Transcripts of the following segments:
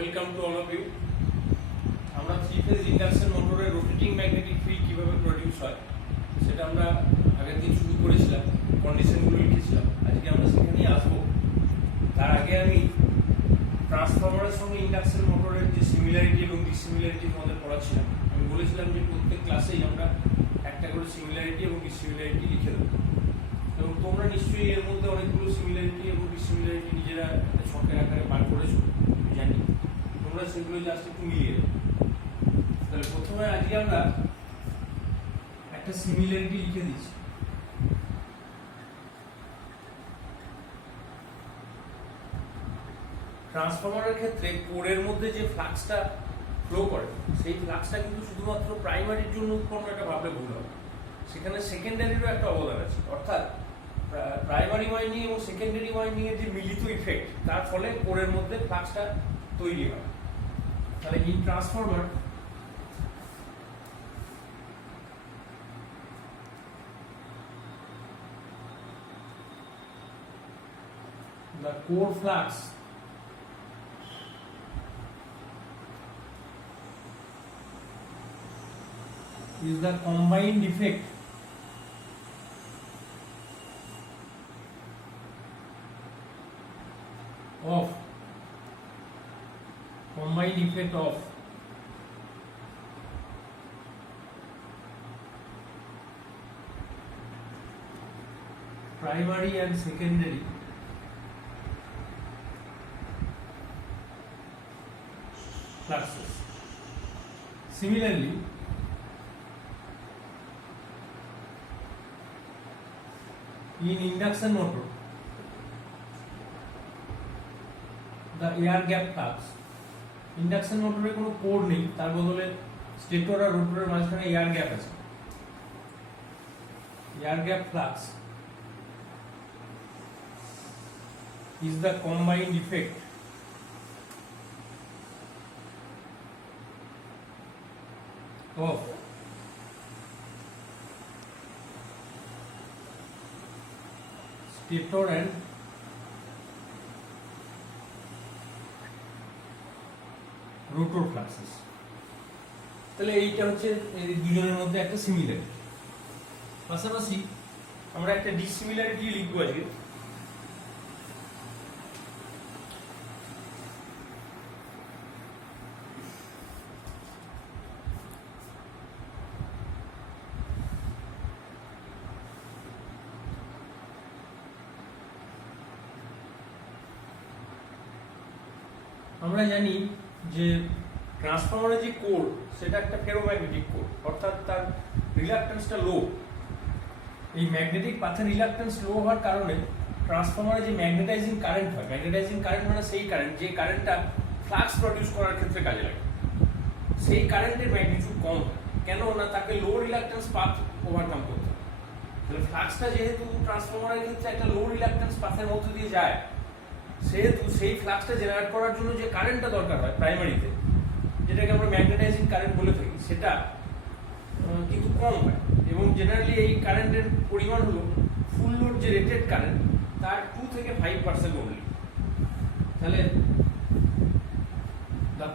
Welcome to all of you. আমরা three phase induction মোটরের rotating magnetic field কীভাবে produce হয় সেটা আমরা আগের দিন শুরু করেছিলাম, কন্ডিশনগুলো লিখেছিলাম। আজকে আমরা সেখানেই আসবো। তার আগে আমি ট্রান্সফরমারের সঙ্গে ইন্ডাকশন মোটরের যে সিমিলারিটি এবং ডিসিমিলারিটি আমাদের পড়াচ্ছিলাম, আমি বলেছিলাম যে প্রত্যেক ক্লাসেই আমরা একটা করে সিমিলারিটি এবং ডিসিমিলারিটি লিখে দেবো, এবং তোমরা নিশ্চয়ই এর মধ্যে অনেকগুলো সিমিলারিটি এবং ডিসিমিলারিটি নিজেরা একটা ছকের আকারে বার করেছো, জানি। তোমরা সেগুলো জাস্ট একটু মিলিয়ে দেবো। তাহলে প্রথমে আজকে আমরা একটা সিমিলারিটি লিখে দিচ্ছি। ট্রান্সফরমারের ক্ষেত্রে কোরের মধ্যে যে ফ্লাক্সটা ফ্লো করে, সেই ফ্লাক্সটা কিন্তু শুধুমাত্র প্রাইমারির জন্য উৎপন্ন একটা ভাবলে ভুল হবে। সেখানে সেকেন্ডারিরও একটা অবদান আছে, অর্থাৎ প্রাইমারি ওয়াইন্ডিং এবং সেকেন্ডারি ওয়াইন্ডিং এর যে মিলিত ইফেক্ট, তার ফলে কোরের মধ্যে ফ্লাক্সটা তৈরি হয়। তাহলে in transformer the core flux is the combined effect of primary and secondary fluxes. Similarly, in induction motor, the air gap flux, induction মোটরে কোনো কোর নেই, তার বদলে স্টেটর আর রোটরের মাঝখানে এয়ার গ্যাপ আছে। Air gap flux is the combined effect of stator and rotor fluxes. তাহলে এইটা হচ্ছে এই দুজনের মধ্যে একটা সিমিলারিটি। পাশাপাশি আমরা একটা ডিসিমিলারিটি লিখবো আজকে। আমরা জানি যে ট্রান্সফরমারের যে কোর, সেটা একটা ফেরোম্যাগনেটিক কোর, অর্থাৎ তার রিলাক্টেন্সটা লো। এই ম্যাগনেটিক পাথের রিলাক্টেন্স লো হওয়ার কারণে ট্রান্সফরমারে যে ম্যাগনেটাইজিং কারেন্ট হয়, ম্যাগনেটাইজিং কারেন্ট মানে সেই কারেন্ট যে কারেন্টটা ফ্লাক্স প্রডিউস করার ক্ষেত্রে কাজে লাগে, সেই কারেন্টের ম্যাগনিটিউড কম হয়। কেন না, তাকে লো রিলাক্টেন্স পাথ ওভারকাম করতে হয়। তাহলে ফ্লাক্সটা যেহেতু ট্রান্সফরমারের ক্ষেত্রে একটা লো রিলাক্টেন্স পাথের মধ্যে দিয়ে যায়, সেহেতু সেই ফ্লাক্সটা জেনারেট করার জন্য যে কারেন্টটা দরকার হয় প্রাইমারিতে, যেটাকে আমরা ম্যাগনেটাইজিং কারেন্ট বলে থাকি, সেটা কিন্তু কম হয়। এবং জেনারেলি এই কারেন্টের পরিমাণ হলো ফুল লোড যে রেটেড কারেন্ট, তার 2 থেকে 5% অনলি। তাহলে দ্য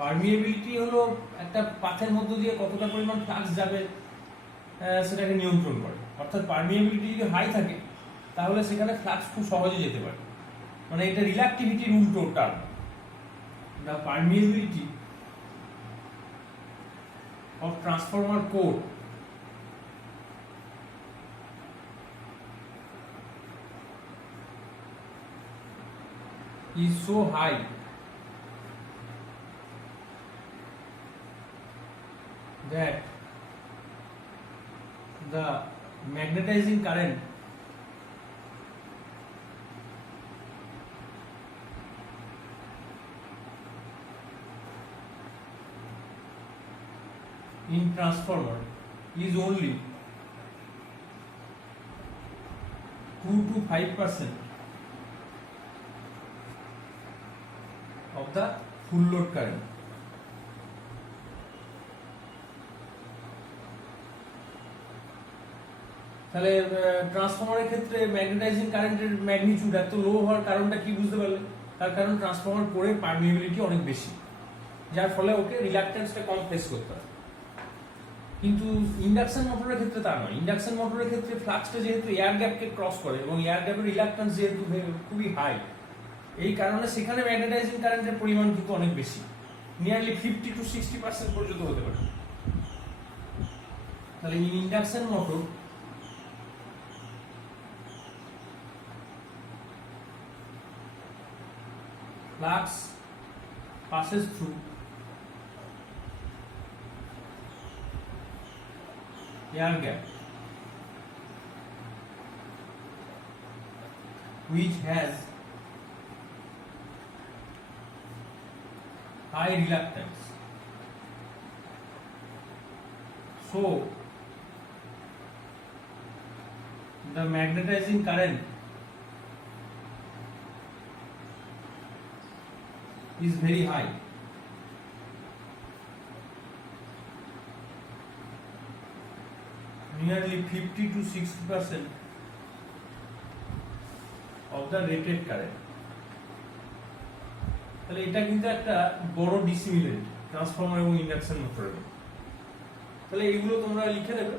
পারমিয়েবিলিটি হলো একটা পাথের মধ্য দিয়ে কতটা পরিমাণ ফ্লাক্স যাবে সেটাকে নিয়ন্ত্রণ করে। অর্থাৎ পারমিয়েবিলিটি যদি হাই থাকে, তাহলে সেখানে ফ্লাক্স খুব সহজে যেতে পারে। মানে এটা রিলাক্টিভিটির উল্টো term. The permeability of transformer core is so high that the magnetizing current in transformer is only 2 to 5% of the full load current. তাহলে ট্রান্সফরমারের ক্ষেত্রে ম্যাগনেটাইজিং কারেন্টের ম্যাগনিটিউড এত লো হওয়ার কারণটা কি বুঝতে পারলে? তার কারণ ট্রান্সফরমার কোরের পারমিয়াবিলিটি অনেক বেশি, যার ফলে ওকে রিলাক্টেন্সটা কম ফেস করতে হয়। কিন্তু ইন্ডাকশন মোটরের ক্ষেত্রে তা নয়। ইন্ডাকশন মোটরের ক্ষেত্রে ফ্লাক্সটা যেহেতু এয়ার গ্যাপকে ক্রস করে এবং এয়ার গ্যাপের রিলাক্টেন্স যেহেতু খুবই হাই, এই কারণে সেখানে ম্যাগনেটাইজিং কারেন্টের পরিমাণ কিন্তু অনেক বেশি, নিয়ারলি 50 to 60% পর্যন্ত হতে পারে। তাহলে in induction motor flux passes through air gap which has high reluctance. So the magnetizing current is very high. Nearly 50 to 60% of the rated current. তাহলে এটা কিন্তু একটা বড় ডিসিমিলারিটি ট্রান্সফরমার এবং ইন্ডাকশন মোটরের। তাহলে এগুলো তোমরা লিখে নেবে।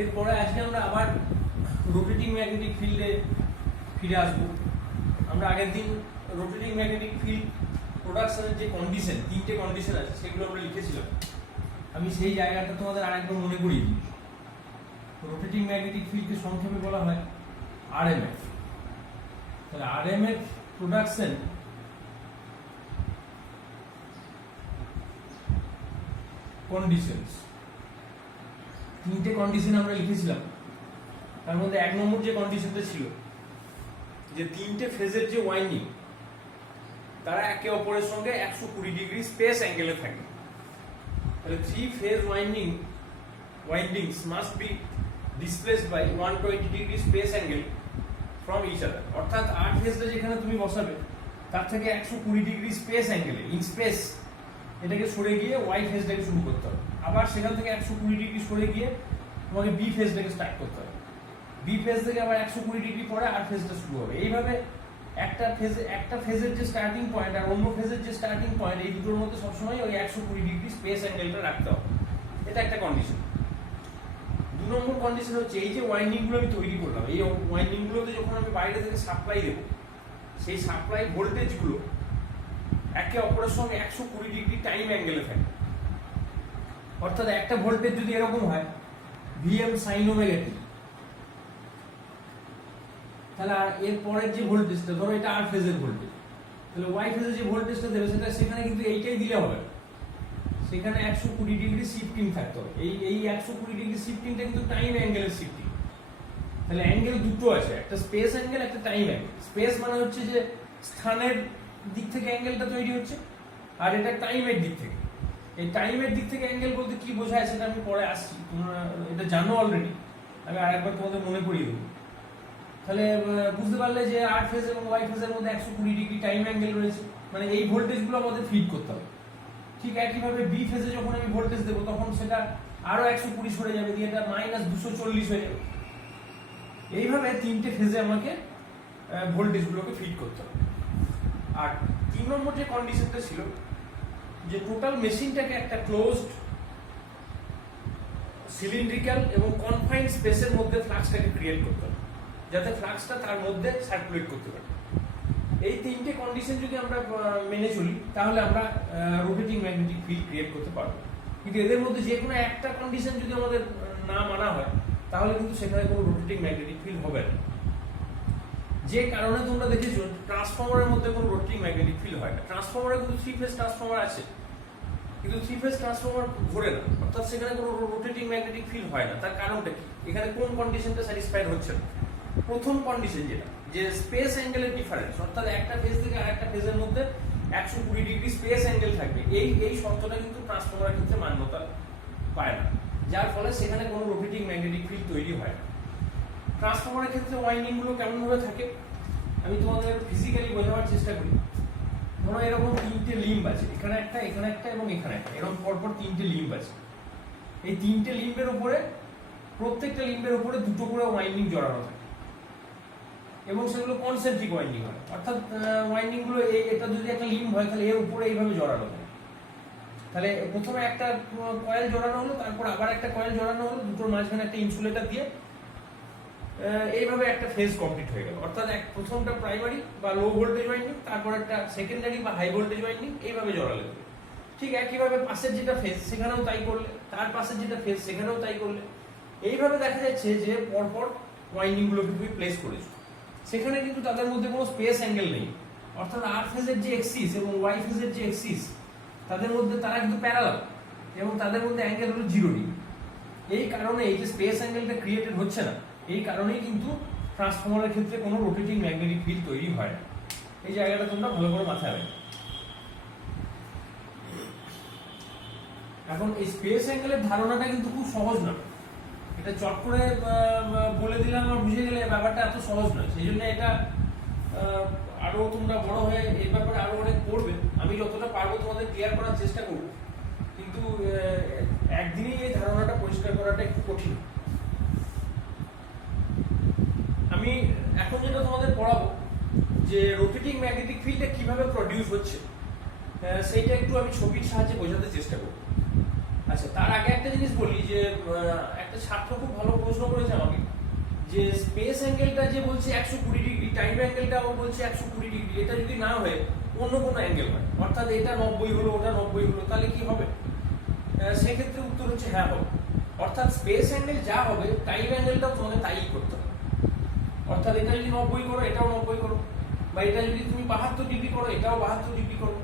এরপরে আজকে আমরা আবার রোটেটিং ম্যাগনেটিক ফিল্ডে ফিরে আসবো। আমরা আগের দিন রোটেটিং ম্যাগনেটিক ফিল্ড প্রোডাকশনের যে কন্ডিশন, তিনটে কন্ডিশন আছে, সেগুলো আমরা লিখেছিলাম। আমি সেই জায়গাটা তোমাদের আরেকবার মনে করিয়ে দিই। রোটেটিং ম্যাগনেটিক ফিল্ডকে সংক্ষেপে বলা হয় আরএমএফ। তাহলে আরএমএফ প্রোডাকশন কন্ডিশনস, তিনটে কন্ডিশন আমরা লিখেছিলাম। তার মধ্যে এক নম্বর যে কন্ডিশনটা ছিল যে তিনটে ফেজের যে ওয়াইন্ডিং তারা একে অপরের সঙ্গে 120 ডিগ্রি স্পেস অ্যাঙ্গেলে থাকে। তাহলে three phase windings must be displaced by 120 degree space angle from each other. অর্থাৎ 8 ফেজটা যেখানে তুমি বসাবে তার থেকে 120 ডিগ্রি স্পেস অ্যাঙ্গেলে ইন স্পেস এটাকে সরে গিয়ে ওয়াই ফেজটাকে শুরু করতে হবে। আবার সেখান থেকে 120 ডিগ্রি সরে গিয়ে তোমাকে বি ফেজটাকে স্টার্ট করতে হবে। বি ফেজ থেকে আবার 120 ডিগ্রি পরে আর ফেজটা শুরু হবে। এইভাবে একটা ফেজের যে স্টার্টিং পয়েন্ট আর অন্য ফেজের যে স্টার্টিং পয়েন্ট, এই দুটোর মধ্যে সবসময় ওই 120 ডিগ্রি স্পেস অ্যাঙ্গেলটা রাখতে হবে। এটা একটা কন্ডিশন। দু নম্বর কন্ডিশন হচ্ছে এই যে ওয়াইন্ডিং গুলো আমি তৈরি করলাম, এই ওয়াইন্ডিং গুলোতে যখন আমি বাইরে থেকে সাপ্লাই দেবো, সেই সাপ্লাই ভোল্টেজ গুলো একে অপরের সঙ্গে 120 ডিগ্রি টাইম অ্যাঙ্গেলে থাকে। অর্থাৎ একটা ভোল্টেজ যদি এরকম হয় ভিএম সাইন ওমেগা টি, তাহলে আর এর পরের যে ভোল্টেজটা, ধরো এটা আর ফেজের ভোল্টেজ, তাহলে ওয়াই ফেজে যে ভোল্টেজটা দেবে সেখানে কিন্তু এইটাই দিলে হবে, সেখানে 120 ডিগ্রি শিফটিং থাকতে হবে। এই 120 ডিগ্রি শিফটিংটা কিন্তু টাইম অ্যাঙ্গেলের শিফটিং। তাহলে অ্যাঙ্গেল দুটো আছে, একটা স্পেস অ্যাঙ্গেল, একটা টাইম অ্যাঙ্গেল। স্পেস মানে হচ্ছে যে স্থানের দিক থেকে অ্যাঙ্গেলটা তৈরি হচ্ছে, আর এটা টাইমের দিক থেকে। এই টাইমের দিক থেকে অ্যাঙ্গেল বলতে কি বোঝায় সেটা আমি পরে আসছি, তোমরা এটা জানো অলরেডি, আমি আরেকবার তোমাদের মনে করিয়ে দেবো। তাহলে বুঝতে পারলে যে আর ফেজ এবং ওয়াই ফেজের মধ্যে 120 ডিগ্রি টাইম অ্যাঙ্গেল রয়েছে, মানে এই ভোল্টেজগুলো আমাদের ফিড করতে হবে। ঠিক একইভাবে বি ফেজে যখন আমি ভোল্টেজ দেবো তখন সেটা আরো 120 সরে যাবে, দিয়ে এটা -240 হয়ে যাবে। এইভাবে তিনটে ফেজে আমাকে ভোল্টেজগুলোকে ফিড করতে হবে। আর 3 নম্বর যে কন্ডিশনটা ছিল যে টোটাল মেশিনটাকে একটা ক্লোজড সিলিন্ড্রিক্যাল এবং কনফাইন্ড স্পেসের মধ্যে ফ্লাক্সটাকে ক্রিয়েট করতে হবে, যাতে ফ্লাক্সটা তার মধ্যে সার্কুলেট করতে পারে। এই তিনটে কন্ডিশন যদি আমরা মেনে চলি তাহলে আমরা রোটেটিং ম্যাগনেটিক ফিল্ড ক্রিয়েট করতে পারবো। কিন্তু এদের মধ্যে যে কোনো একটা কন্ডিশন যদি আমাদের না মানা হয় তাহলে কিন্তু সেখানে কোনো রোটেটিং ম্যাগনেটিক ফিল্ড হবে না। যে কারণে তোমরা দেখেছো ট্রান্সফরমারের মধ্যে কোনো রোটেটিং ম্যাগনেটিক ফিল্ড হয় না। ট্রান্সফরমারে কিন্তু 3 ফেজ ট্রান্সফরমার আছে, কিন্তু 3 ফেজ ট্রান্সফরমার ঘোরে না, অর্থাৎ সেখানে কোনো রোটেটিং ম্যাগনেটিক ফিল্ড হয় না। তার কারণটা কি? এখানে কোন কন্ডিশনটা স্যাটিসফাইড হচ্ছে না? প্রথম কন্ডিশন যেটা, যে স্পেস অ্যাঙ্গেলের ডিফারেন্স, অর্থাৎ একটা ফেজ থেকে আরেকটা ফেজের মধ্যে 120 ডিগ্রি স্পেস অ্যাঙ্গেল থাকবে, এই শর্তটা কিন্তু ট্রান্সফরমারের ক্ষেত্রে মান্যতা পায় না, যার ফলে সেখানে কোনো রোটেটিং ম্যাগনেটিক ফিল্ড তৈরি হয় না। ট্রান্সফরমারের ক্ষেত্রে ওয়াইন্ডিং গুলো কেমন ভাবে থাকে আমি তোমাদের ফিজিক্যালি বোঝাবার চেষ্টা করি। ধরো এরকম তিনটে লিম্ব আছে, এখানে একটা, এখানে একটা এবং এখানে একটা, এরকম পরপর তিনটে লিম্ব আছে। এই তিনটে লিম্বের উপরে, প্রত্যেকটা লিম্বের উপরে দুটো করে ওয়াইন্ডিং জড়ানো থাকে এবং সেগুলো কনসেন্ট্রিক ওয়াইন্ডিং হয়, অর্থাৎ ওয়াইন্ডিং গুলো এটা যদি একটা লিম্ব হয় তাহলে এর উপরে এইভাবে জড়ানো থাকে। তাহলে প্রথমে একটা কয়েল জড়ানো হলো, তারপর আবার একটা কয়েল জড়ানো হলো, দুটোর মাঝখানে একটা ইনসুলেটর দিয়ে এইভাবে একটা ফেজ কমপ্লিট হয়ে গেল। অর্থাৎ প্রথমটা প্রাইমারি বা লো ভোল্টেজ ওয়াইন্ডিং, তারপর একটা সেকেন্ডারি বা হাই ভোল্টেজ ওয়াইন্ডিং, এইভাবে জড়ালে। ঠিক একইভাবে পাশের যেটা ফেজ সেখানেও তাই করলে, তার পাশের যেটা ফেজ সেখানেও তাই করলে। এইভাবে দেখা যাচ্ছে যে পরপর ওয়াইন্ডিং গুলোকে তুমি প্লেস করেছো, সেখানে কিন্তু তাদের মধ্যে কোনো স্পেস অ্যাঙ্গেল নেই। অর্থাৎ আর ফেজের যে এক্সিস এবং ওয়াই ফেজের যে এক্সিস, তাদের মধ্যে তারা কিন্তু প্যারালাল এবং তাদের মধ্যে অ্যাঙ্গেল হলো 0 ডিগ্রি। এই কারণে এই যে স্পেস অ্যাঙ্গেলটা ক্রিয়েটেড হচ্ছে না, এই কারণেই কিন্তু ট্রান্সফর্মারের ক্ষেত্রে কোনো রোটেটিং ম্যাগনেটিক ফিল্ড তৈরি হয় না। এই জায়গাটা তোমরা ভালো করে মাথায় রাখবে। এখন এই স্পেস অ্যাঙ্গেলের ধারণাটা কিন্তু খুব সহজ না, এটা চট করে বলে দিলাম আর বুঝে গেলে ব্যাপারটা এত সহজ নয়। সেই জন্য এটা আরো তোমরা বড় হয়ে এই ব্যাপারে আরো অনেক পড়বে, আমি যতটা পারবো তোমাদের ক্লিয়ার করার চেষ্টা করবো, কিন্তু একদিনেই এই ধারণাটা পরিষ্কার করাটা একটু কঠিন। আমি এখন যেটা তোমাদের পড়াবো যে রোটেটিং ম্যাগনেটিক ফিল্ডটা কিভাবে প্রডিউস হচ্ছে, সেইটা একটু আমি ছবির সাহায্যে বোঝাতে চেষ্টা করব। আচ্ছা, তার আগে একটা জিনিস বলি যে একটা ছাত্র খুব ভালো প্রশ্ন করেছে আমাকে যে স্পেস অ্যাঙ্গেলটা যে বলছে 120 ডিগ্রি, টাইম অ্যাঙ্গেলটাও বলছে 120 ডিগ্রি, এটা যদি না হয়ে অন্য কোনো অ্যাঙ্গেল হয়, অর্থাৎ এটা 90 হলো ওটা 90 হলো, তাহলে কি হবে? সেক্ষেত্রে উত্তর হচ্ছে হ্যাঁ হবে। অর্থাৎ স্পেস অ্যাঙ্গেল যা হবে টাইম অ্যাঙ্গেলটাও তোমাকে তাই করতে হবে। অর্থাৎ এটা যদি 90 করো এটাও 90 করো, বা এটা যদি তুমি 72 ডিগ্রি করো এটাও 72 ডিগ্রি করো,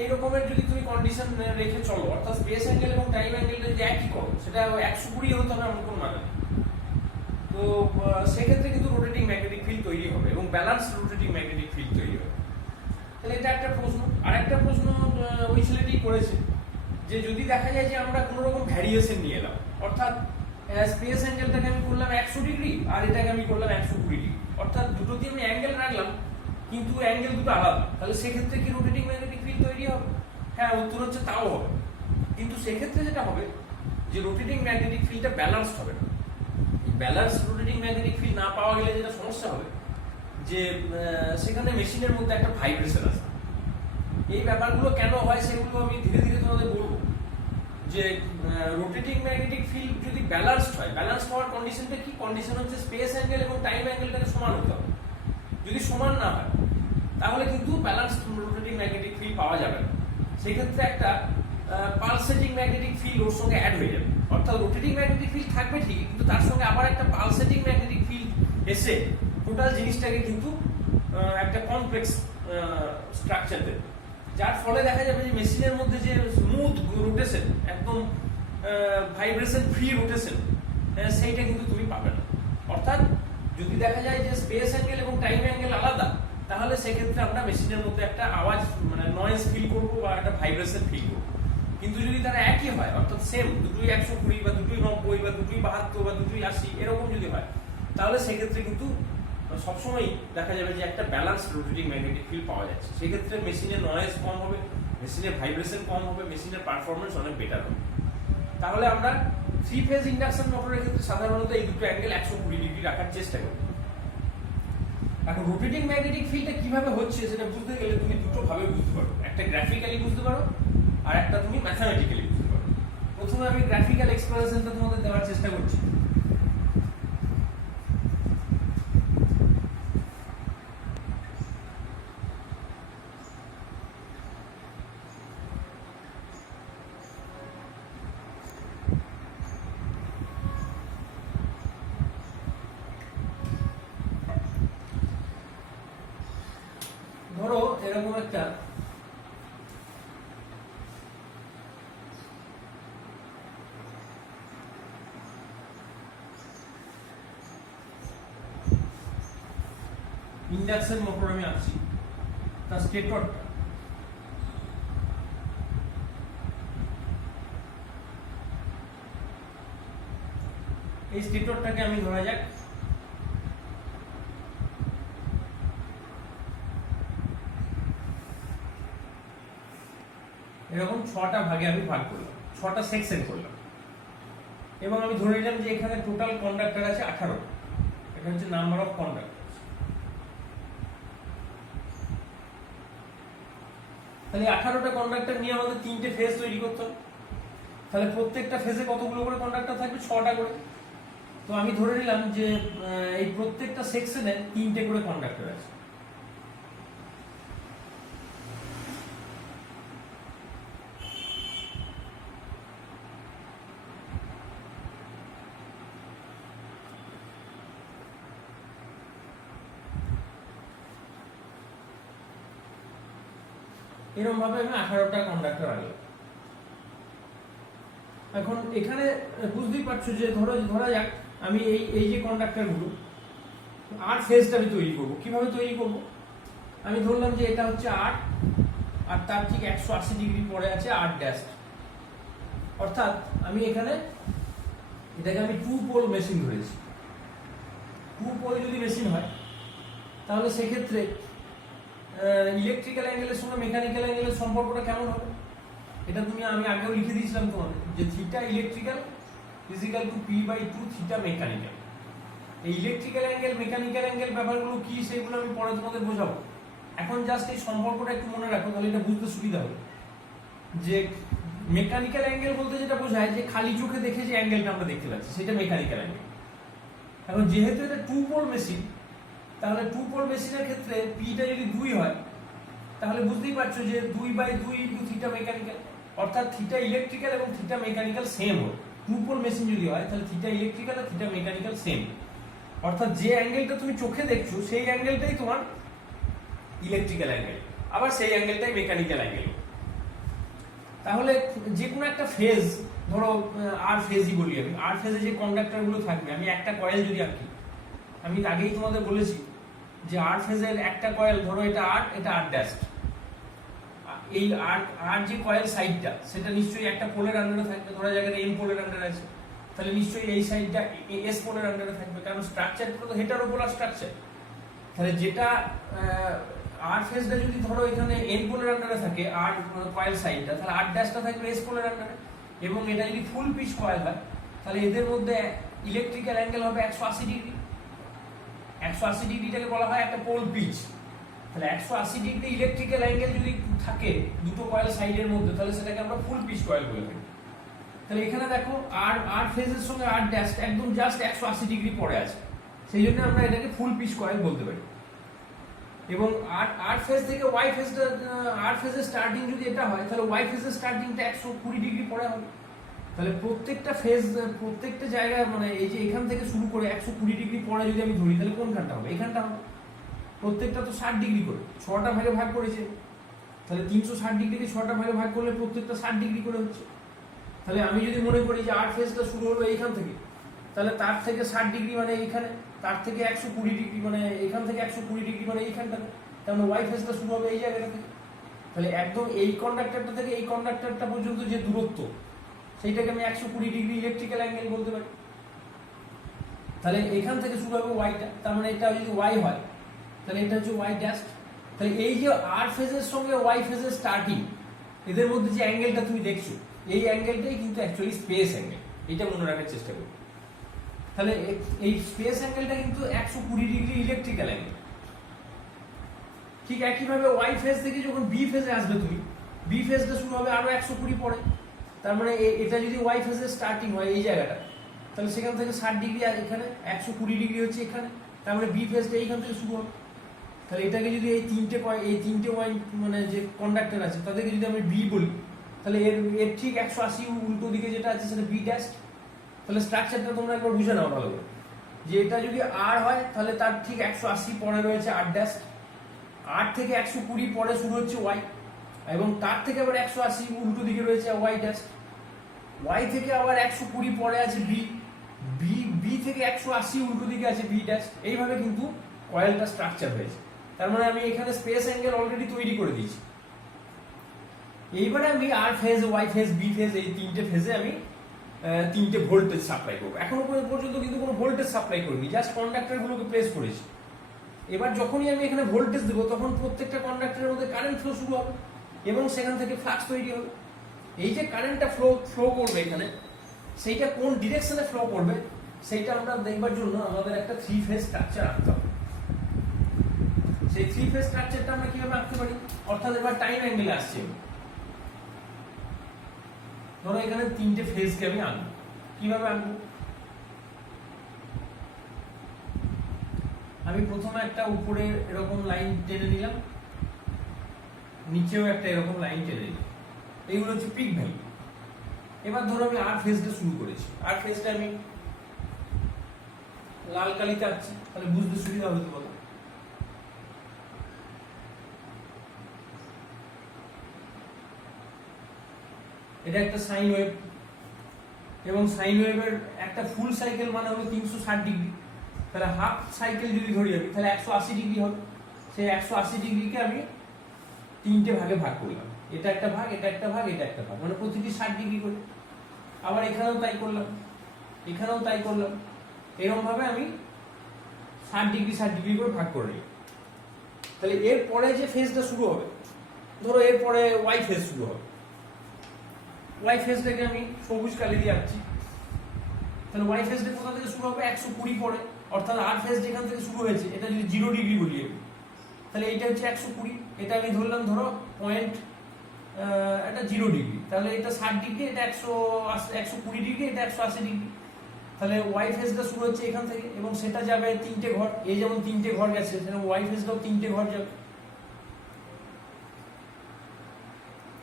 এই রকমের যদি তুমি কন্ডিশন রেখে চলো, অর্থাৎ স্পেস অ্যাঙ্গেল এবং টাইম অ্যাঙ্গেলটা যদি একই করো, সেটা 120 হতে হবে এমন কোনো মানে নেই। তো সেক্ষেত্রে কিন্তু রোটেটিং ম্যাগনেটিক ফিল্ড তৈরি হবে এবং ব্যালেন্স রোটেটিং ম্যাগনেটিক ফিল্ড তৈরি হবে। তাহলে এটা একটা প্রশ্ন। আর একটা প্রশ্ন ওই ছেলেটি করেছে যে যদি দেখা যায় যে আমরা কোনো রকম ভ্যারিয়েশন নিয়ে এলাম, অর্থাৎ স্পেস অ্যাঙ্গেলটাকে আমি করলাম 100 ডিগ্রি আর এটাকে আমি করলাম 120 ডিগ্রি, অর্থাৎ দুটোতে আমি অ্যাঙ্গেল রাখলাম কিন্তু অ্যাঙ্গেল দুটো আলাদা, তাহলে সেক্ষেত্রে কি রোটেটিং ম্যাগনেটিক ফিল্ড তৈরি হবে? হ্যাঁ, উত্তর হচ্ছে তাও হবে। কিন্তু সেক্ষেত্রে যেটা হবে যে রোটেটিং ম্যাগনেটিক ফিল্ডটা ব্যালেন্সড হবে না। ব্যালেন্স রোটেটিং ম্যাগনেটিক ফিল্ড না পাওয়া গেলে যেটা সমস্যা হবে যে সেখানে মেশিনের মধ্যে একটা ভাইব্রেশন আছে। এই ব্যাপারগুলো কেন হয় সেগুলো আমি ধীরে ধীরে তোমাদের বলবো। যে রোটেটিং ম্যাগনেটিক ফিল্ড যদি ব্যালেন্সড হয়, ব্যালেন্সড হওয়ার কন্ডিশনটা কি? কন্ডিশন হচ্ছে স্পেস অ্যাঙ্গেল এবং টাইম অ্যাঙ্গেলটাকে সমান হতে হবে। যদি সমান না হয় তাহলে কিন্তু ব্যালেন্সড রোটেটিং ম্যাগনেটিক ফিল্ড পাওয়া যাবে না। সেক্ষেত্রে একটা পালসেটিং ম্যাগনেটিক ফিল্ড ওর সঙ্গে অ্যাড হয়ে যাবে। অর্থাৎ রোটেটিং ম্যাগনেটিক ফিল্ড থাকবে ঠিকই, কিন্তু তার সঙ্গে আবার একটা পালসেটিং ম্যাগনেটিক ফিল্ড এসে টোটাল জিনিসটাকে কিন্তু একটা কমপ্লেক্স স্ট্রাকচার দেবে, যার ফলে দেখা যাবে যে মেশিনের মধ্যে যে স্মুথ রোটেশন, একদম ভাইব্রেশন ফ্রি রোটেশন, সেইটা কিন্তু তুমি পাবে না। অর্থাৎ যদি দেখা যায় যে স্পেস অ্যাঙ্গেল এবং টাইম অ্যাঙ্গেল আলাদা, তাহলে সেক্ষেত্রে আমরা মেশিনের মধ্যে একটা আওয়াজ মানে নয়েজ ফিল করবো বা একটা ভাইব্রেশন ফিল করবো। কিন্তু যদি তারা একই হয়, অর্থাৎ সেম, দুটোই 120 বা দুটোই 90 বা দুটোই 72 বা দুটোই 80 এরকম যদি হয়, তাহলে সেক্ষেত্রে কিন্তু সবসময় দেখা যাবে যে একটা ব্যালেন্স রোটেটিং ম্যাগনেটিক ফিল্ড পাওয়া যাচ্ছে। সেক্ষেত্রে মেশিনের নয়েজ কম হবে, মেশিনের ভাইব্রেশন কম হবে, মেশিনের পারফরমেন্স অনেক বেটার হবে। তাহলে আমরা 3 ফেজ ইন্ডাকশন মোটরের ক্ষেত্রে সাধারণত এই দুটো অ্যাঙ্গেল 120 ডিগ্রি রাখার চেষ্টা করি। এখন রোটেটিং ম্যাগনেটিক ফিল্ডটা কিভাবে হচ্ছে সেটা বুঝতে গেলে তুমি দুটো ভাবে বুঝতে পারো, একটা গ্রাফিক্যালি বুঝতে পারো আর একটা তুমি ম্যাথমেটিক্যালি বুঝতে পারো। প্রথমে আমি গ্রাফিক্যাল এক্সপ্রেশনটা তোমাদের দেওয়ার চেষ্টা করছি। ধরো এরকম একটা ইন্ডাকশন মোটর আমি আছি, তার স্টেটরটা এই স্টেটরটাকে আমি ধরা যাক ছটা ভাগে আমি ভাগ করলাম, ছটা সেকশন করলাম, এবং আমি ধরে নিলাম যে এখানে টোটাল কন্ডাক্টর আছে 18। এটা হচ্ছে নাম্বার অফ কন্ডাক্টর। তাহলে 18টা কন্ডাক্টর নিয়ে আমাদের 3টে ফেজ তৈরি করতে হবে। তাহলে প্রত্যেকটা ফেজে কতগুলো করে কন্ডাক্টর থাকবে? 6টা করে। তো আমি ধরে নিলাম যে এই প্রত্যেকটা সেকশনে 3টে করে কন্ডাক্টর আছে। এরকম ভাবে আমি 18টা কন্ডাক্টর আনলাম। এখন এখানে বুঝতেই পারছো যে ধরা যাক আমি এই যে কন্ডাক্টর গুলো আর ফেজটা আমি তৈরি করবো। কিভাবে তৈরি করব? আমি ধরলাম যে এটা হচ্ছে 8, আর তার ঠিক 180 ডিগ্রি পরে আছে 8 ড্যাশ। অর্থাৎ আমি এখানে এটাকে আমি 2 পোল মেশিন ধরেছি। 2 পোল যদি মেশিন হয় তাহলে সেক্ষেত্রে ইলেকট্রিক্যাল অ্যাঙ্গেলের সঙ্গে মেকানিক্যাল অ্যাঙ্গেলের সম্পর্কটা কেমন হবে? এটা আমি আগেও লিখে দিয়েছিলাম তোমাদের, যে theta electrical is equal to p/2 theta mechanical. এই ইলেকট্রিক্যাল অ্যাঙ্গেল মেকানিক্যাল অ্যাঙ্গেল ব্যাপারগুলো কি সেগুলো আমি পরে তোমাদের বোঝাবো। এখন জাস্ট এই সম্পর্কটা একটু মনে রাখো, তাহলে এটা বুঝতে সুবিধা হবে। যে মেকানিক্যাল অ্যাঙ্গেল বলতে যেটা বোঝায় যে খালি চোখে দেখে যে অ্যাঙ্গেলটা আমরা দেখতে পাচ্ছি সেটা মেকানিক্যাল অ্যাঙ্গেল। এখন যেহেতু এটা 2 পোল মেশিন, তাহলে 2 পোল মেশিনের ক্ষেত্রে পিটা যদি 2 হয় তাহলে বুঝতেই পারছো যে 2/2 ইন্টু থিটা মেকানিক্যাল, অর্থাৎ থিটা ইলেকট্রিক্যাল এবং থিটা মেকানিক্যাল সেম হবে। 2 পোল মেশিন যদি হয় তাহলে থিটা ইলেকট্রিক্যাল আর থিটা মেকানিক্যাল সেম, অর্থাৎ যে অ্যাঙ্গেলটা তুমি চোখে দেখছো সেই অ্যাঙ্গেলটাই তোমার ইলেকট্রিক্যাল অ্যাঙ্গেল, আবার সেই অ্যাঙ্গেলটাই মেকানিক্যাল অ্যাঙ্গেল। তাহলে যে কোনো একটা ফেজ, ধরো আর ফেজই বলি আমি, আর ফেজে যে কন্ডাক্টর গুলো থাকবে, আমি একটা কয়েল যদি আঁকি, আমি আগেই তোমাদের বলেছি যে আর ফেজের একটা কয়েল, ধরো এটা 8, এটা 8 ড্যাশ। এই আর যে কয়েল সাইডটা সেটা নিশ্চয়ই একটা পোলের আন্ডারে থাকবে। ধরা যাক এটা এম পোলের আন্ডারে আছে, তাহলে নিশ্চয়ই এই সাইডটা এস পোলের আন্ডারে থাকবে, কারণ স্ট্রাকচারটা তো হেটারোপোলার স্ট্রাকচার। তাহলে যেটা আর ফেজটা যদি ধরো এখানে এন পোলের আন্ডারে থাকে আর কয়েল সাইডটা, তাহলে আর ড্যাশটা থাকবে এস পোলের আন্ডারে। এবং এটা যদি ফুল পিচ কয়েল হয় তাহলে এদের মধ্যে ইলেকট্রিক্যাল অ্যাঙ্গেল হবে 180 ডিগ্রি। 180 ডিগ্রিটাকে বলা হয় একটা পোল পিচ। তাহলে 180 ডিগ্রি ইলেকট্রিক্যাল অ্যাঙ্গেল যদি থাকে দুটো কয়েল সাইডের মধ্যে, তাহলে সেটাকে আমরা ফুল পিচ কয়েল বলে থাকি। তাহলে এখানে দেখো আর ফেজের সঙ্গে আর ড্যাশ একদম জাস্ট 180 ডিগ্রি পরে আছে, সেই জন্য আমরা এটাকে ফুল পিচ কয়েল বলতে পারি। এবং আর ফেজ থেকে ওয়াই ফেজটা, আর ফেজের স্টার্টিং যদি এটা হয় তাহলে ওয়াই ফেজের স্টার্টিংটা 120 ডিগ্রি পরে হবে। তাহলে প্রত্যেকটা ফেজ, প্রত্যেকটা জায়গায়, মানে এই যে এখান থেকে শুরু করে 120 ডিগ্রি পরে যদি আমি ধরি তাহলে কোনখানটা হবে? এখানটা হবে। প্রত্যেকটা তো 60 ডিগ্রি করে, 6টা ভাগে ভাগ করেছে, তাহলে 360 ডিগ্রিকে 6টা ভাগে ভাগ করলে প্রত্যেকটা 60 ডিগ্রি করে হচ্ছে। তাহলে আমি যদি মনে করি যে আর ফেজটা শুরু হলো এইখান থেকে, তাহলে তার থেকে 60 ডিগ্রি মানে এইখানে, তার থেকে 120 ডিগ্রি মানে এখান থেকে 120 ডিগ্রি মানে এইখানটা, তার মানে ওয়াই ফেজটা শুরু হবে এই জায়গাটা থেকে। তাহলে একদম এই কন্ডাক্টরটা থেকে এই কন্ডাক্টরটা পর্যন্ত যে দূরত্ব, সেইটাকে আমি 120 ডিগ্রি ইলেকট্রিক্যাল অ্যাঙ্গেল বলতে পারি। তাহলে এখান থেকে শুরু হবে ওয়াইটা, তার মানে এটা যদি ওয়াই হয় তাহলে এটা হচ্ছে ওয়াই ড্যাশ। তাহলে এই যে আর ফেজের সঙ্গে ওয়াই ফেজের স্টার্টিং, এদের মধ্যে যে অ্যাঙ্গেলটা তুমি দেখছো, এই অ্যাঙ্গেলটাই কিন্তু অ্যাকচুয়ালি স্পেস অ্যাঙ্গেল। এটা মনে রাখার চেষ্টা করো। তাহলে এই স্পেস অ্যাঙ্গেলটা কিন্তু 120 ডিগ্রি ইলেকট্রিক্যাল অ্যাঙ্গেল। ঠিক একইভাবে ওয়াই ফেজ থেকে যখন বি ফেজে আসবে তুমি, বি ফেজটা শুরু হবে আরো 120 পরে। তার মানে এটা যদি ওয়াই ফেজের স্টার্টিং হয় এই জায়গাটা, তাহলে সেখান থেকে 60 ডিগ্রি আর এখানে 120 ডিগ্রি হচ্ছে এখানে, তার মানে বি ফেজটা এইখান থেকে শুরু হবে। তাহলে এটাকে যদি এই তিনটে ওয়াই মানে যে কন্ডাক্টর আছে তাদেরকে যদি আমি বি বলি, তাহলে এর ঠিক 180 উল্টো দিকে যেটা আছে সেটা বি ড্যাশ। তাহলে স্ট্রাকচারটা তোমরা একবার বুঝে নাও ভালো করে, যে এটা যদি আর হয় তাহলে তার ঠিক 180 পরে রয়েছে আর ড্যাশ, আর থেকে 120 পরে শুরু হচ্ছে ওয়াই, এবং তার থেকে আবার 180 উল্টো দিকে রয়েছে ওয়াই ড্যাশ। ওয়াই থেকে আবার 120 পরে আছে বি, বি থেকে 180 উল্টো দিকে আছে বি ড্যাশ। এইভাবে কিন্তু কয়েলটা স্ট্রাকচার হয়েছে। তার মানে আমি এখানে স্পেস অ্যাঙ্গেল অলরেডি তৈরি করে দিয়েছি। এইবারে আমি R phase, Y phase, B phase, এই তিনটে ফেজে আমি 3টে ভোল্টেজ সাপ্লাই করবো। এখনো পর্যন্ত কিন্তু কোনো ভোল্টেজ সাপ্লাই করিনি, জাস্ট কন্ডাক্টর গুলোকে প্লেস করেছি। এবার যখনই আমি এখানে ভোল্টেজ দেবো তখন প্রত্যেকটা কন্ডাক্টরের মধ্যে কারেন্ট ফ্লো শুরু হবে এবং সেখান থেকে ফ্লাক্স তৈরি হবে। এই যে কারেন্টটা ফ্লো করবে এখানে, সেইটা কোন ডিরেকশনে ফ্লো করবে সেইটা আমরা দেখবার জন্য আমাদের একটা 3 ফেজ স্ট্রাকচার আঁকতে হবে। সেই 3 ফেজ স্ট্রাকচারটা আমরা কিভাবে আঁকতে পারি, অর্থাৎ এবার টাইম অ্যাঙ্গেলে আসছে। ধরো এখানে 3টে ফেজকে আমি আঁকবো, কিভাবে আঁকবো? আমি প্রথমে একটা উপরে এরকম লাইন টেনে নিলাম, নিচেও একটা এরকম লাইন টেনে নিলাম, এইগুলো হচ্ছে পিক ভ্যালু। এবার ধরো আমি আর ফেজটা শুরু করেছি, আর ফেজটা আমি লাল কালিতে আঁকছি, তাহলে বুঝতে সুবিধা হবে। বলো, এটা একটা সাইন ওয়েভ, এবং সাইন ওয়েভের একটা ফুল সাইকেল মানে হলো 360 ডিগ্রি। তাহলে হাফ সাইকেল যদি ধরি আমি, তাহলে 180 ডিগ্রি হবে। সেই 180 ডিগ্রিকে আমি 3টে ভাগে ভাগ করলাম, এটা একটা ভাগ, এটা একটা ভাগ, এটা একটা ভাগ, মানে প্রতিটি 60 ডিগ্রি করে। আবার এখানেও তাই করলাম, এখানেও তাই করলাম। এরকম ভাবে আমি 60 ডিগ্রি 60 ডিগ্রি করে ভাগ করে নিই। তাহলে এর পরে যে ফেজটা শুরু হবে, ধরো এরপরে ওয়াই ফেজ শুরু হবে। ওয়াই ফেজটাকে আমি সবুজ কালি দিয়ে আঁকছি। তাহলে ওয়াই ফেজটা কোথা থেকে শুরু হবে? 120 পরে, অর্থাৎ আর ফেজ যেখান থেকে শুরু হয়েছে এটা যদি 0 ডিগ্রি বলি, তাহলে এটা হচ্ছে 120, এটা আমি ধরলাম ধরো পয়েন্ট, এটা 0 ডিগ্রি, তাহলে এটা 60 ডিগ্রি, এটা 120 ডিগ্রি, এটা 180 ডিগ্রি। তাহলে ওয়াই ফেজটা শুরু হচ্ছে এখান থেকে, এবং সেটা যাবে 3টে ঘর। এই যেমন 3টে ঘর গেছে, সেরকম ওয়াই ফেজটাও 3টে ঘর যাবে।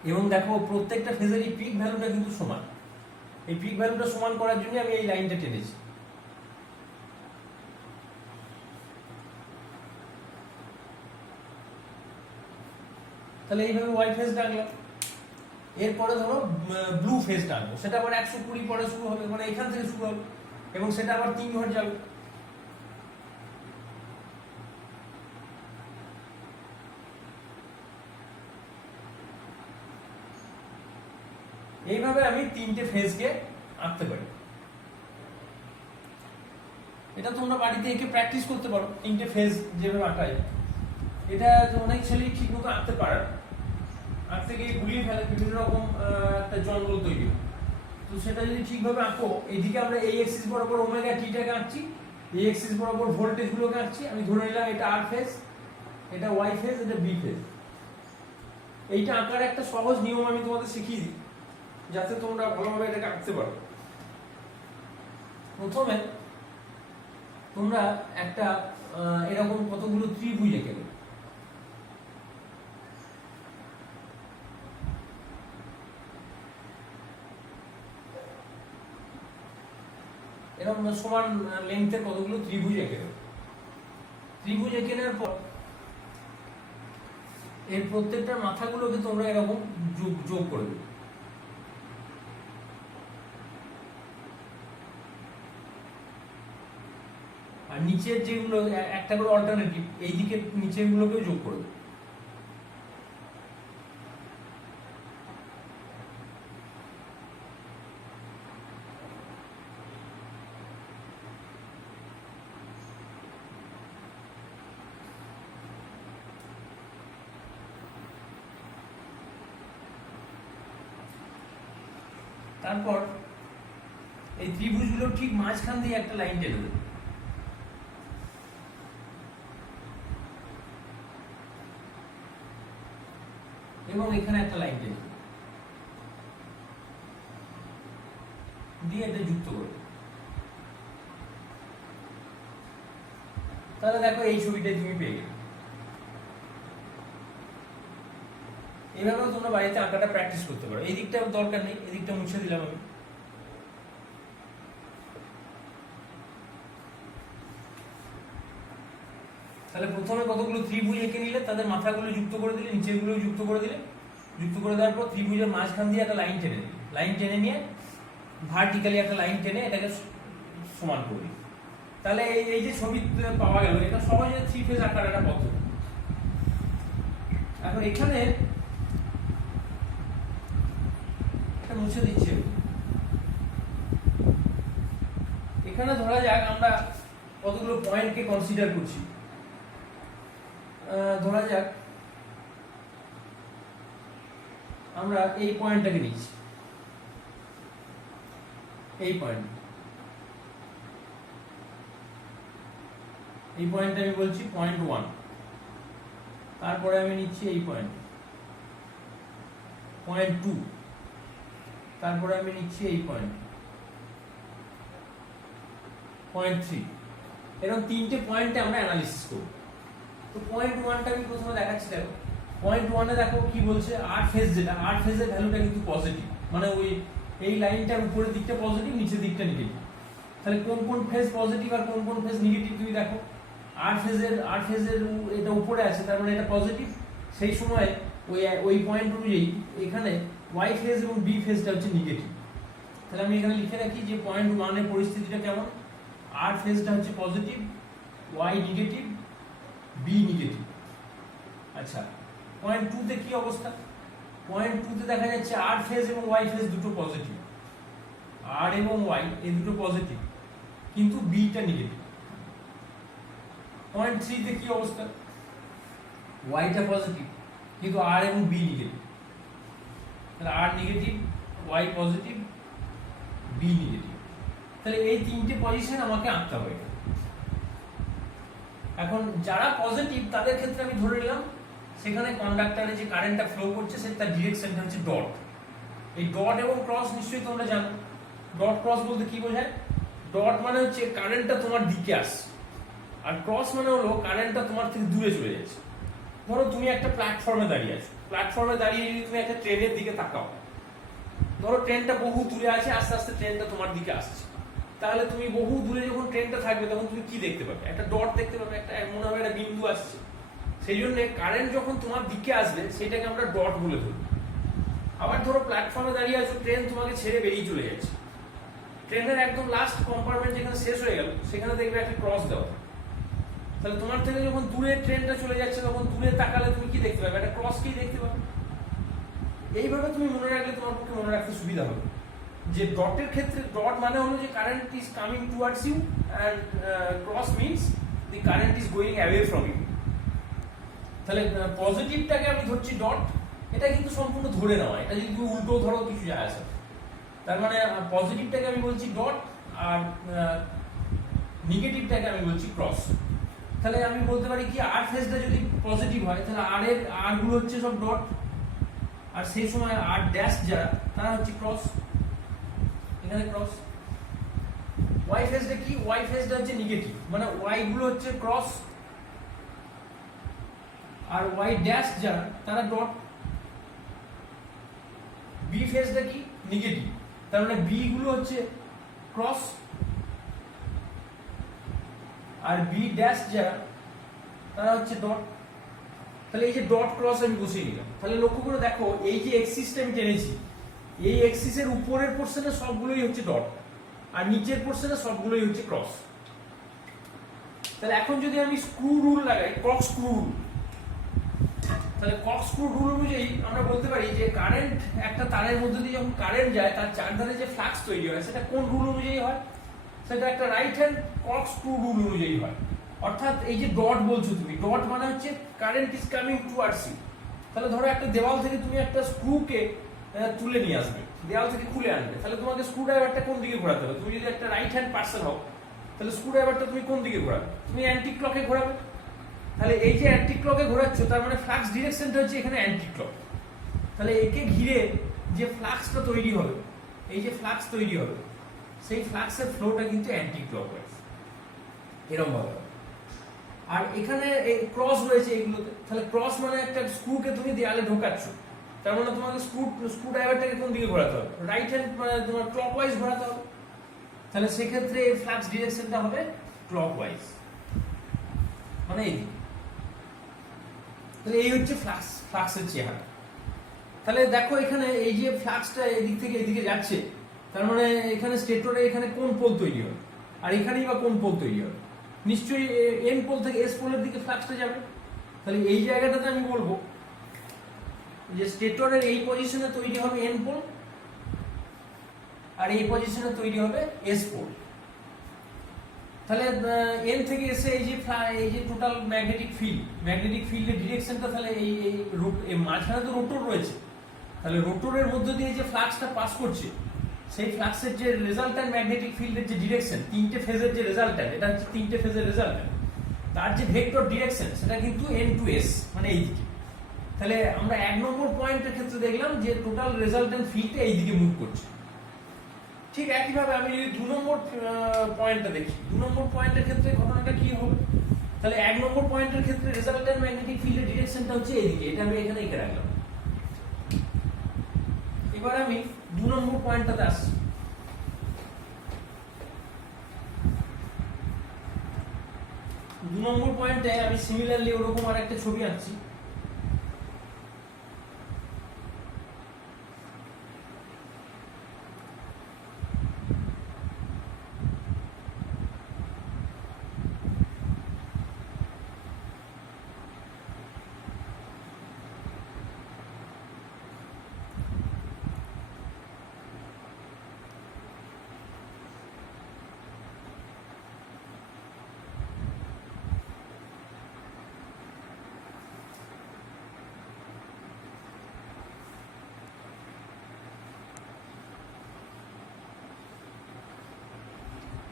এবং দেখো প্রত্যেকটা ফেজেরই পিক ভ্যালুটা কিন্তু সমান। এই পিক ভ্যালুটা সমান করার জন্য আমি এই লাইনটা টেনেছি। তাহলে এইভাবে ওয়াই ফেজটা আঁকলাম। এরপরে ধরো ব্লু ফেজটা আঁকবো, সেটা আবার 120 পরে শুরু হবে, মানে এখান থেকে শুরু হবে, এবং সেটা আবার 3 ঘর যাবে। এইভাবে আমি 3টে ফেজকে আঁকতে পারি। এটা তোমরা বাড়িতে এঁকে প্র্যাকটিস করতে পারো, 3টে ফেজ যেভাবে আঁকা যায়। এটা অনেক ছেলেই ঠিক মতো আঁকতে পারে, আঁকতে গিয়ে গুলিয়ে ফেলে, বিভিন্ন রকম একটা জঙ্গল তৈরি। তো সেটা যদি ঠিকভাবে আঁকো, এইদিকে আমরা এই এক্সিস বরাবর ওমেগা টিটাকে আঁকছি, এই এক্সিস বরাবর ভোল্টেজ গুলোকে আঁকছি। আমি ধরে নিলাম এটা আর ফেজ, এটা ওয়াই ফেজ, এটা বি ফেজ। এইটা আঁকার একটা সহজ নিয়ম আমি তোমাদের শিখিয়ে দিই, যাতে তোমরা ভালোভাবে এটাকে আঁকতে পারো। প্রথমে তোমরা একটা এরকম কতগুলো ত্রিভুজ এঁকে দেবে। এরকম সমান লেন্থের কতগুলো ত্রিভুজ এঁকে দেবে। ত্রিভুজ এঁকে নেওয়ার পর এর প্রত্যেকটা মাথাগুলোকে তোমরা এরকম যোগ করে দেবে। আর নিচের যেগুলো একটা করে অল্টারনেটিভ, এই দিকে নিচের গুলোকেও যোগ করে দেবে। তারপর এই ত্রিভুজগুলো ঠিক মাঝখান দিয়ে একটা লাইন টেনে দেবে। এবং এখানে একটা লাইন টেনে দিয়ে এটা যুক্ত করবে। তাহলে দেখো এই ছবিটাই তুমি পেয়ে গেলে। এইভাবেও তোমরা বাড়িতে আঁকাটা প্র্যাকটিস করতে পারো। এই দিকটা দরকার নেই, এই দিকটা মুছে দিলাম আমি। তাহলে প্রথমে কতগুলো ত্রিভুজ এঁকে নিলে, তাদের মাথাগুলো যুক্ত করে দিলে, নিচেগুলো যুক্ত করে দিলে, যুক্ত করে দেওয়ার পর ত্রিভুজের মাঝখান দিয়ে একটা লাইন টেনে দিলে, লাইন টেনে নিয়ে ভার্টিক্যালি একটা লাইন টেনে এটাকে সমান করে দিই। তাহলে এই যে ছবি পাওয়া গেল, এটা সহজে 3 ফেজ আঁকার একটা পদ্ধতি। এখন এখানে মুছে দিচ্ছে। এখানে ধরা যাক আমরা কতগুলো পয়েন্টকে কনসিডার করছি। ধরা যাক আমরা এই পয়েন্টটাকে নিচ্ছি। এই পয়েন্ট, এই পয়েন্টটা আমি বলছি 0.1, তারপরে আমি নিচ্ছি এই পয়েন্ট 0.2, তারপরে আমি নিচ্ছি এই পয়েন্ট 0.3। এরকম তিনটে পয়েন্টে আমরা অ্যানালিসিস করব। তো 0.1টা আমি প্রথমে দেখাচ্ছি। দেখো 0.1-এ দেখো কি বলছে, আর ফেজ, যেটা আর ফেজের ভ্যালুটা কিন্তু পজিটিভ, মানে ওই এই লাইনটার উপরের দিকটা পজিটিভ, নিচের দিকটা নেগেটিভ। তাহলে কোন কোন ফেজ পজিটিভ আর কোন কোন ফেজ নেগেটিভ তুমি দেখো। আর ফেজের এটা উপরে আছে, তার মানে এটা পজিটিভ। সেই সময় ওই পয়েন্ট অনুযায়ী এখানে ওয়াই ফেজ এবং বি ফেজটা হচ্ছে নেগেটিভ। তাহলে আমি এখানে লিখে রাখি যে 0.1-এর পরিস্থিতিটা কেমন, আর ফেজটা হচ্ছে positive, Y negative, B negative. আচ্ছা 0.2-তে কি অবস্থা? 0.2-তে দেখা যাচ্ছে আর ফেজ এবং ওয়াই ফেজ দুটো পজিটিভ, আর এবং ওয়াই এই দুটো পজিটিভ, কিন্তু বিটা নেগেটিভ। 0.3-তে কি অবস্থা? ওয়াইটা পজিটিভ কিন্তু আর এবং বি নেগেটিভ। তাহলে R negative, Y positive, B negative. তাহলে এই তিনটে পজিশন আমাকে আঁকতে হবে। এখন যারা পজিটিভ তাদের ক্ষেত্রে আমি ধরে নিলাম সেখানে কন্ডাক্টরে যে কারেন্টটা ফ্লো করছে সেটা ডিরেকশনটা হচ্ছে ডট। এই ডট এবং ক্রস নিশ্চয়ই তোমরা জানো। ডট ক্রস বলতে কি বোঝায়? ডট মানে হচ্ছে কারেন্টটা তোমার দিকে আসছে, আর ক্রস মানে হলো কারেন্টটা তোমার থেকে দূরে চলে যাচ্ছে। ধরো তুমি একটা প্ল্যাটফর্মে দাঁড়িয়ে আছো, প্ল্যাটফর্মে দাঁড়িয়ে যদি তুমি একটা ট্রেনের দিকে তাকাও, ধরো ট্রেনটা বহু দূরে আছে, আস্তে আস্তে ট্রেনটা তোমার দিকে আসছে, তাহলে তুমি বহু দূরে যখন ট্রেনটা থাকবে তখন তুমি কি দেখতে পাবে? একটা ডট দেখতে পাবে, একটা মনে হবে একটা বিন্দু আসছে। সেই জন্য কারেন্ট যখন তোমার দিকে আসবে সেটাকে আমরা ডট বলে ধরবো। আবার ধরো প্ল্যাটফর্মে দাঁড়িয়ে আছো, ট্রেন তোমাকে ছেড়ে বেরিয়ে চলে যাচ্ছে, ট্রেনের একদম লাস্ট কম্পার্টমেন্ট যেখানে শেষ হয়ে গেল সেখানে দেখবে একটা ক্রস দেওয়া। তাহলে তোমার থেকে যখন দূরে ট্রেনটা চলে যাচ্ছে তখন দূরে তাকালে তুমি কি দেখতে পাবে? একটা ক্রসকেই দেখতে পাবে। এইভাবে তুমি মনে রাখলে তোমার পক্ষে মনে রাখতে সুবিধা হবে যে ডটের ক্ষেত্রে ডট মানে হলো যে current is coming towards you, and cross means the current is going away from you. তাহলে পজিটিভটাকে আমি ধরছি ডট, এটা কিন্তু সম্পূর্ণ ধরে নেওয়া, এটা যদি তুমি উল্টো ধরো কিছু যায় আসে। তার মানে পজিটিভটাকে আমি বলছি ডট, আর নেগেটিভটাকে আমি বলছি ক্রস। তাহলে আমি বলতে পারি কি, আর ফেজটা যদি পজিটিভ হয় তাহলে আর গুলো হচ্ছে সব ডট, আর সেই সময় আর ড্যাশ যারা তারা হচ্ছে ক্রস, এখানে ক্রস। ওয়াই ফেজটা কি? ওয়াই ফেজটা হচ্ছে নেগেটিভ, মানে ওয়াই গুলো হচ্ছে ক্রস, আর ওয়াই ড্যাশ যারা তারা ডট। বি ফেজটা কি? নেগেটিভ, তার মানে বি গুলো হচ্ছে ক্রস, আর বি ড্যাশ যারা তারা হচ্ছে ডট। তাহলে এই যে ডট ক্রস আমি বসিয়ে নিলাম। তাহলে লক্ষ্য করে দেখো এই যে এক্সিসটা আমি টেনেছি, এই এক্সিসের উপরের পোর্শনে সবগুলোই হচ্ছে ডট, আর নিচের পোর্শনে সবগুলোই হচ্ছে ক্রস। তাহলে এখন যদি আমি স্ক্রু রুল লাগাই, কক স্ক্রু রুল, তাহলে কক স্ক্রু রুল অনুযায়ী আমরা বলতে পারি যে কারেন্ট, একটা তারের মধ্যে দিয়ে যখন কারেন্ট যায় তার চারধারে যে ফ্লাক্স তৈরি হয় সেটা কোন রুল অনুযায়ী হয়? সেটা একটা রাইট হ্যান্ড কক স্ক্রু রুল অনুযায়ী হয়। অর্থাৎ এই যে ডট বলছো তুমি, ডট মানে হচ্ছে current is coming towards you. তাহলে ধরো একটা দেওয়াল থেকে তুমি একটা স্ক্রুকে তুলে নিয়ে আসবে, দেওয়াল থেকে খুলে আনবে, তাহলে তোমাকে স্ক্রু ড্রাইভারটা কোন দিকে ঘোরাতে হবে? তুমি যদি একটা রাইট হ্যান্ড পার্সন হও তাহলে স্ক্রু ড্রাইভারটা তুমি কোন দিকে ঘোরাবে? তুমি অ্যান্টি ক্লকে ঘোরাবে। তাহলে এই যে অ্যান্টি ক্লকে ঘোরাচ্ছ তার মানে ফ্লাক্স ডিরেকশনটা হচ্ছে এখানে অ্যান্টি ক্লক। তাহলে একে ঘিরে যে ফ্লাক্সটা তৈরি হবে, এই যে ফ্লাক্স তৈরি হবে, সেই ফ্লাক্সের ফ্লোটা কিন্তু অ্যান্টি ক্লকওয়াইজ এরকম ভাবে। আর এখানে ক্রস রয়েছে এগুলোতে, তাহলে ক্রস মানে একটা স্ক্রুকে তুমি দেয়ালে ঢোকাচ্ছ, তার মানে তোমাকে স্ক্রু ড্রাইভারটাকে কোন দিকে ঘোরাতে হবে? রাইট হ্যান্ড, মানে তোমার ক্লকওয়াইজ ঘোরাতে হবে। তাহলে সেক্ষেত্রে এই ফ্লাক্স ডিরেকশনটা হবে ক্লকওয়াইজ, মানে এই দিকে। তাহলে এই হচ্ছে ফ্লাক্সের চেহারা। তাহলে দেখো এখানে এই যে ফ্লাক্সটা এদিক থেকে এদিকে যাচ্ছে, তার মানে এখানে স্টেটরে এখানে কোন পোল তৈরি হবে, আর এখানেই বা কোন পোল তৈরি হবে? নিশ্চয়ই এন পোল থেকে এস পোলের দিকে ফ্লাক্সটা যাবে। তাহলে এই জায়গাটাতে আমি বলবো যে স্টেটরের এই পজিশনে তৈরি হবে এন পোল, আর এই পজিশনে তৈরি হবে এস পোল। তাহলে এন থেকে এসে এই যে টোটাল ম্যাগনেটিক ফিল্ডের ডিরেকশনটা, তাহলে এই মাঝখানে তো রোটর রয়েছে, তাহলে রোটরের মধ্য দিয়ে যে ফ্লাক্সটা পাস করছে সেই ফ্লাক্সের যে রেজাল্ট্যান্ট ম্যাগনেটিক ফিল্ডের যে ডিরেকশন, তিনটে ফেজের যে রেজাল্ট্যান্ট, এটা হচ্ছে তিনটে ফেজের রেজাল্ট্যান্ট, তার যে ভেক্টর ডিরেকশন সেটা কিন্তু n টু s, মানে এইদিকে। তাহলে আমরা 1 নম্বর পয়েন্টের ক্ষেত্রে দেখলাম যে টোটাল রেজাল্ট্যান্ট ফিল্ডটা এইদিকে মুভ করছে। ঠিক একইভাবে আমি যদি 2 নম্বর পয়েন্টটা দেখি, 2 নম্বর পয়েন্টের ক্ষেত্রে ঘটনাটা কি হবে? তাহলে 1 নম্বর পয়েন্টের ক্ষেত্রে রেজাল্ট্যান্ট ম্যাগনেটিক ফিল্ডের ডিরেকশনটা হচ্ছে এইদিকে, এটা আমি এখানে এঁকে রাখলাম। এবার আমি 2 নম্বর পয়েন্টটাতে আসছি। 2 নম্বর পয়েন্টে আমি সিমিলারলি ওরকম আরেকটা ছবি আঁকছি।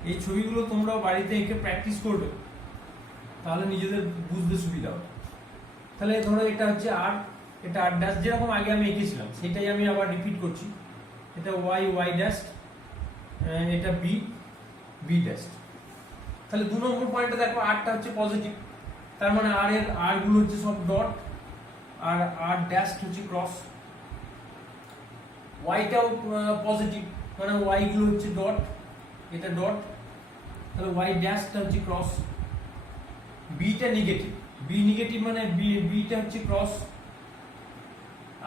এই ছবিগুলো তোমরাও বাড়িতে এঁকে প্র্যাকটিস করবে, তাহলে নিজেদের বুঝতে সুবিধা হবে। তাহলে ধরো এটা হচ্ছে আর, এটা আর ড্যাশ, যেরকম আগে আমি এঁকেছিলাম সেটাই আমি আবার রিপিট করছি। এটা ওয়াই, ওয়াই ড্যাশ, এটা বি, বি ড্যাশ। তাহলে 2 নম্বর পয়েন্টে দেখো আরটা হচ্ছে পজিটিভ, তার মানে আর এর আর গুলো হচ্ছে সব ডট, আর আর ড্যাশ হচ্ছে ক্রস। ওয়াইটাও পজিটিভ, মানে ওয়াই গুলো হচ্ছে ডট, এটা ডট, তাহলে ওয়াই ড্যাশটা হচ্ছে ক্রস। বিটা নেগেটিভ, বি নেগেটিভ মানে বিটা হচ্ছে ক্রস,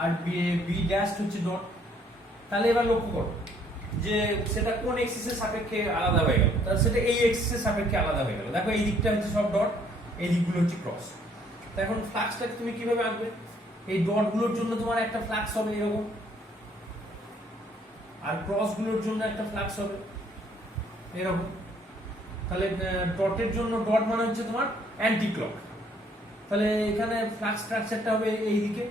আর বি ড্যাশ হচ্ছে ডট। তাহলে এবার লক্ষ্য করো যে সেটা কোন এক্সিসের সাপেক্ষে আলাদা হয়ে গেল, তাহলে সেটা এই এক্সিসের সাপেক্ষে আলাদা হয়ে গেল। দেখো এই দিকটা হচ্ছে সব ডট, এই দিকগুলো হচ্ছে ক্রস। তো এখন ফ্লাক্সটাকে তুমি কিভাবে আঁকবে? এই ডট গুলোর জন্য তোমার একটা ফ্লাক্স হবে এরকম, আর ক্রস গুলোর জন্য একটা ফ্লাক্স হবে এরকম। তাহলে ডটের জন্য, ডট মানে হচ্ছে তোমার অ্যান্টি ক্লক, তাহলে এখানে ফ্লাক্স স্ট্রাকচারটা হবে এইদিকে,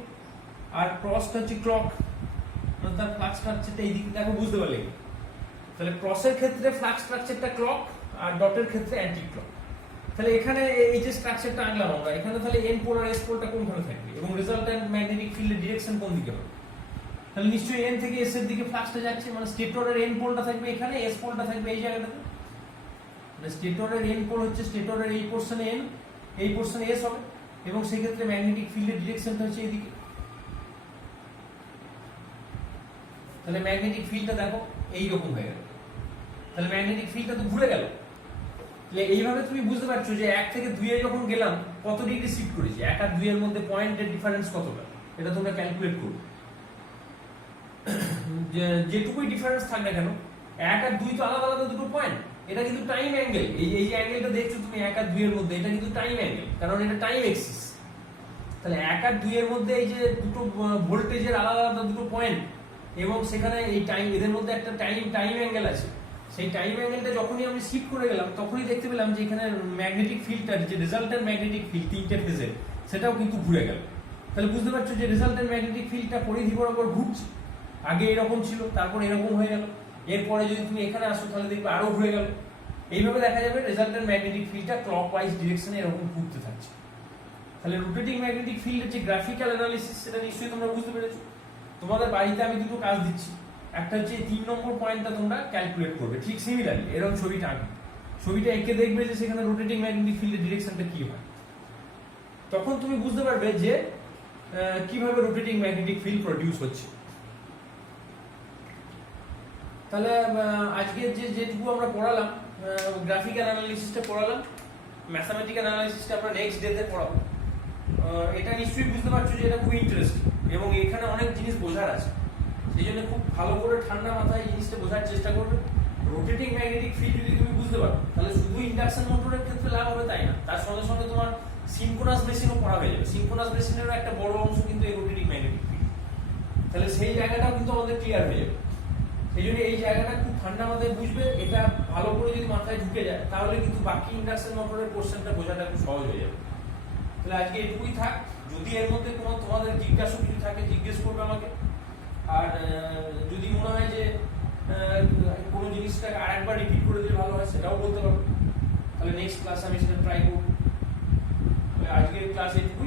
আর ক্রসটা হচ্ছে ক্লক, মানে তার ফ্লাক্স স্ট্রাকচারটা এইদিকে। দেখো বুঝতে পারলে? তাহলে ক্রসের ক্ষেত্রে ফ্লাক্স স্ট্রাকচারটা ক্লক, আর ডটের ক্ষেত্রে অ্যান্টি ক্লক। তাহলে এখানে এই যে স্ট্রাকচারটা আনলাম আমরা, এখানে তাহলে এন পোল আর এস পোলটা কোনখানে থাকবে এবং রেজাল্ট্যান্ট ম্যাগনেটিক ফিল্ডের ডিরেকশন কোন দিকে হবে? তাহলে নিশ্চয়ই এন থেকে এস এর দিকে ফ্লাক্সটা যাচ্ছে, মানে স্টেটরের এন পোলটা থাকবে এখানে, এস পোলটা থাকবে এই জায়গাটাতে। স্টেটরের এন পোল হচ্ছে স্টেটরের এই পোরশনে এন, এই পোরশনে এস হবে, এবং সেই ক্ষেত্রে ম্যাগনেটিক ফিল্ডের ডিরেকশনটা হচ্ছে এইদিকে। তাহলে ম্যাগনেটিক ফিল্ডটা দেখো এই রকম হয়ে গেল, তাহলে ম্যাগনেটিক ফিল্ডটা তো ঘুরে গেল। তাহলে এইভাবে তুমি বুঝতে পারছো যে 1 থেকে 2 এ যখন গেলাম কত ডিগ্রি শিফট করেছি, 1 আর 2 এর মধ্যে পয়েন্টের ডিফারেন্স কতটা, এটা তোমরা ক্যালকুলেট করবে। যেটুকুই ডিফারেন্স থাক না কেন, 1 আর 2 তো আলাদা আলাদা দুটো পয়েন্ট, এটা কিন্তু টাইম অ্যাঙ্গেল। এই যে অ্যাঙ্গেলটা দেখছো তুমি 1 আর 2 এর মধ্যে, এটা কিন্তু টাইম অ্যাঙ্গেল, কারণ এটা টাইম এক্সিস। তাহলে 1 আর 2 এর মধ্যে এই যে দুটো ভোল্টেজের আলাদা আলাদা দুটো পয়েন্ট, এবং সেখানে এই টাইম, এদের মধ্যে একটা টাইম অ্যাঙ্গেল আছে। সেই টাইম অ্যাঙ্গেলটা যখনই আমি শিফট করে গেলাম তখনই দেখতে পেলাম যে এখানে ম্যাগনেটিক ফিল্ডটা, যে রেজাল্ট্যান্ট ম্যাগনেটিক ফিল্ড তিনটে ফেজের, সেটাও কিন্তু ঘুরে গেল। তাহলে বুঝতে পারছো যে রেজাল্ট্যান্ট ম্যাগনেটিক ফিল্ডটা পরিধি বরাবর ঘুরছে। আগে এরকম ছিল, তারপর এরকম হয়ে গেল, এরপরে যদি তুমি এখানে আসো তাহলে দেখবে আরো ঘুরে গেল। এইভাবে দেখা যাবে রেজাল্ট্যান্ট ম্যাগনেটিক ফিল্ডটা ক্লকওয়াইজ ডিরেকশনে এরকম ঘুরতে থাকছে। তাহলে রোটেটিং ম্যাগনেটিক ফিল্ডের যে গ্রাফিক্যাল অ্যানালিসিস, সেটা নিশ্চয়ই তোমরা বুঝতে পেরেছো। তোমাদের বাড়িতে আমি দুটো কাজ দিচ্ছি, একটা হচ্ছে 3 নম্বর পয়েন্টটা তোমরা ক্যালকুলেট করবে, ঠিক সিমিলারলি এরকম ছবিটা আঁকবে, ছবিটা এঁকে দেখবে যে সেখানে রোটেটিং ম্যাগনেটিক ফিল্ডের ডিরেকশনটা কি হয়। তখন তুমি বুঝতে পারবে যে কিভাবে রোটেটিং ম্যাগনেটিক ফিল্ড প্রডিউস হচ্ছে। তাহলে আজকে যেটুকু আমরা পড়ালাম, গ্রাফিক্যাল অ্যানালিসিসটা পড়ালাম, ম্যাথমেটিক্যাল অ্যানালিসিসটা আমরা নেক্সট ডেতে পড়াবো। এটা নিশ্চয়ই বুঝতে পারছো যে এটা খুব ইন্টারেস্টিং এবং এখানে অনেক জিনিস বোঝার আছে। সেই জন্য খুব ভালো করে ঠান্ডা মাথায় জিনিসটা বোঝার চেষ্টা করবে। রোটেটিং ম্যাগনেটিক ফিল্ড যদি তুমি বুঝতে পারো, তাহলে শুধু ইন্ডাকশন মোটরের ক্ষেত্রে লাভ হবে তাই না, তার সঙ্গে সঙ্গে তোমার সিনক্রোনাস মেশিনও পড়া হয়ে যাবে। সিনক্রোনাস মেশিনেরও একটা বড় অংশ কিন্তু এই রোটেটিং ম্যাগনেটিক ফিল্ড। তাহলে সেই জায়গাটাও কিন্তু আমাদের ক্লিয়ার হয়ে যাবে। সেই জন্য এই জায়গাটা খুব ঠান্ডা মাথায় বুঝবে, এটা ভালো করে যদি মাথায় ঢুকে যায় তাহলে কিন্তু বাকি ইন্ডাকশন মোটরের পোর্শনটা বোঝাটা খুব সহজ হয়ে যাবে। তাহলে আজকে এটুকুই থাক। যদি এর মধ্যে কোনো তোমাদের জিজ্ঞাসা কিছু থাকে জিজ্ঞেস করবে আমাকে। আর যদি মনে হয় যে কোর্সটাকে আরেকবার রিপিট করে দিলে ভালো হয় সেটাও বলতে পারো। তাহলে নেক্সট ক্লাসে আমি সেটা ট্রাই করব। আজকের ক্লাস এইটুকু।